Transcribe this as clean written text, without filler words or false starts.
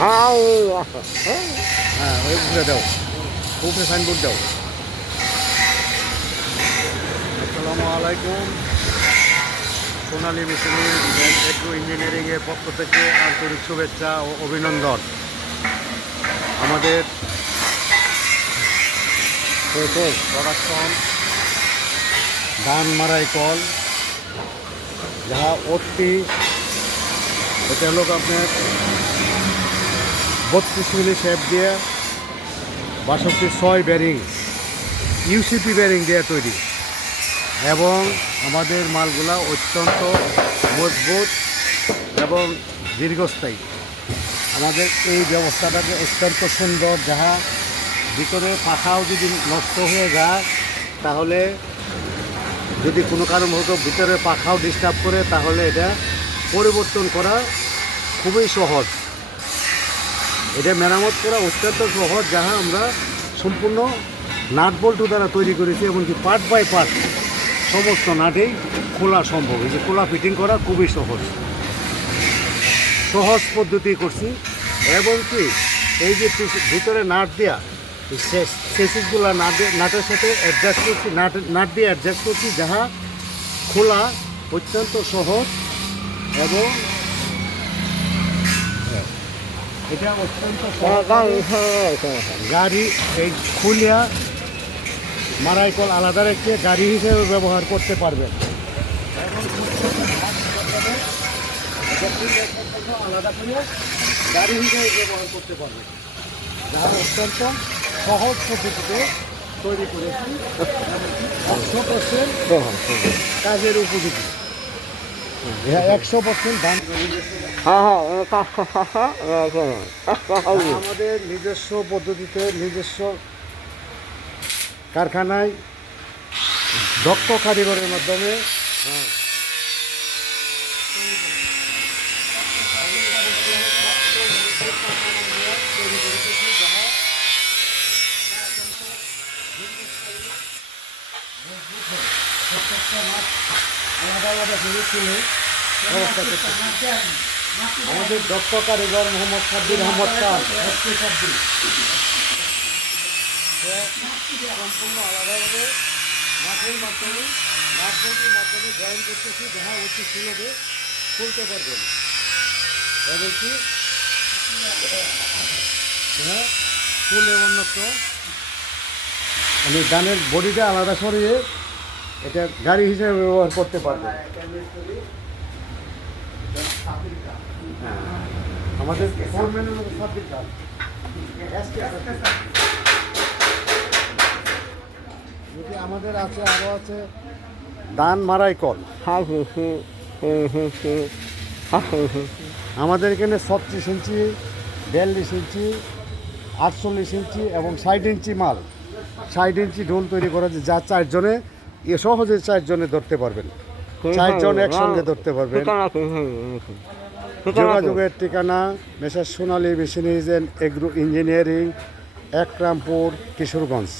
হ্যাঁ ওই উপরে দাও, উপরে সাইনবোর্ড দাও। আসসালামু আলাইকুম। সোনালী মেশিনারি এগ্রো ইঞ্জিনিয়ারিংয়ের পক্ষ থেকে আন্তরিক শুভেচ্ছা ও অভিনন্দন। আমাদের প্রোডাকশন ধান মারাই কল, যাহা অতি, এটা হলো আপনার 32 মিলি শেপ দিয়ে 62 ব্যারিং, ইউসিপি ব্যারিং দিয়ে তৈরি, এবং আমাদের মালগুলা অত্যন্ত মজবুত এবং দীর্ঘস্থায়ী। আমাদের এই ব্যবস্থাটাকে অত্যন্ত সুন্দর, যাহা ভিতরে পাখাও যদি নষ্ট হয়ে যায়, তাহলে যদি কোনো কারণবশত ভিতরে পাখাও ডিস্টার্ব করে, তাহলে এটা পরিবর্তন করা খুবই সহজ। এটা মেরামত করা অত্যন্ত সহজ, যাহা আমরা সম্পূর্ণ নাট বল্টু দ্বারা তৈরি করেছি, এমনকি পার্ট বাই পার্ট সমস্ত নাটেই খোলা সম্ভব। এই যে খোলা ফিটিং করা খুবই সহজ পদ্ধতি করছি। এবং কি এই যে ভিতরে নাট দেওয়া সেসিসগুলো নাটের সাথে অ্যাডজাস্ট করছি, নাট দিয়ে অ্যাডজাস্ট করছি, যাহা খোলা অত্যন্ত সহজ। এবং এটা অত্যন্ত গাড়ি এই খুলিয়া মারাই কল আলাদা রেখে গাড়ি হিসেবে ব্যবহার করতে পারবেন, আলাদা করে গাড়ি হিসেবে ব্যবহার করতে পারবেন, যারা অত্যন্ত সহজ পদ্ধতিতে তৈরি করেছি, 100% কাজের উপযোগী, 100% দাম। আমাদের নিজস্ব পদ্ধতিতে নিজস্ব কারখানায় দক্ষ কারিগরের মাধ্যমে আমাদের দক্ষ কারিগর মোহাম্মদ সাব্বির আহমদ খান সম্পূর্ণ আলাদাভাবে মাঠের মাধ্যমে জয়েন করতেছি, যাহা অতি সুলভে খুলতে পারবেন। এবং কি হ্যাঁ ফুলে উন্নত, আমি ধানের বডিটা আলাদা সরিয়ে এটা গাড়ি হিসেবে ব্যবহার করতে পারবেন। আমাদের যদি আমাদের আছে, আরও আছে ধান মারাই কল। আমাদের এখানে 36 ইঞ্চি, 42 ইঞ্চি, 48 ইঞ্চি এবং 60 ইঞ্চি মাল, 60 ইঞ্চি ঢোল তৈরি করা যায়, যা চারজনে সহজে 4 জনে ধরতে পারবেন, 4 জন একসঙ্গে ধরতে পারবেন। যোগাযোগের ঠিকানা Messrs Sonali machineries agro engineering, Ekrampur, Kishoreganj.